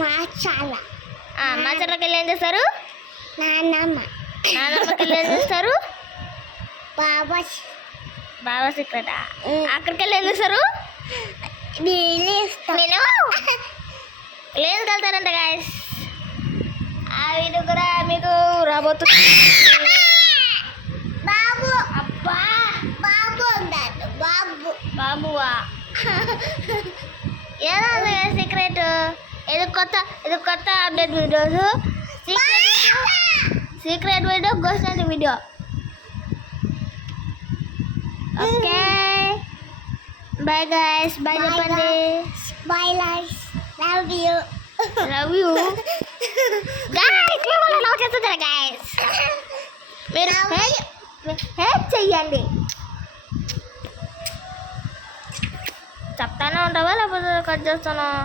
మాచాల మాచర్లకి వెళ్ళి ఏం చేస్తారు? నాన్నమ్మకి వెళ్ళి ఏం చేస్తారు? బాబా బాబా సీక్రెట్. అక్కడికి వెళ్ళి ఏం చేస్తారు? నేను లేదు వెళ్తారంట గాయస్. ఆ వీడియో కూడా మీకు రాబోతుంది. బాబు అబ్బా బాబు అన్నాడు. బాబు బాబువా ఏదో సీక్రెట్. ఇది కొత్త update videos. Secret video, ghost video. Okay bye guys. Bye చెప్పండి. Bye likes. Love you guys. మిమ్మల్ని లవ్ చేస్తుంటారా గైస్? మీరు హెల్ప్ చెయ్యండి. చెప్తానే ఉంటావా లేకపోతే కట్ చేస్తాను?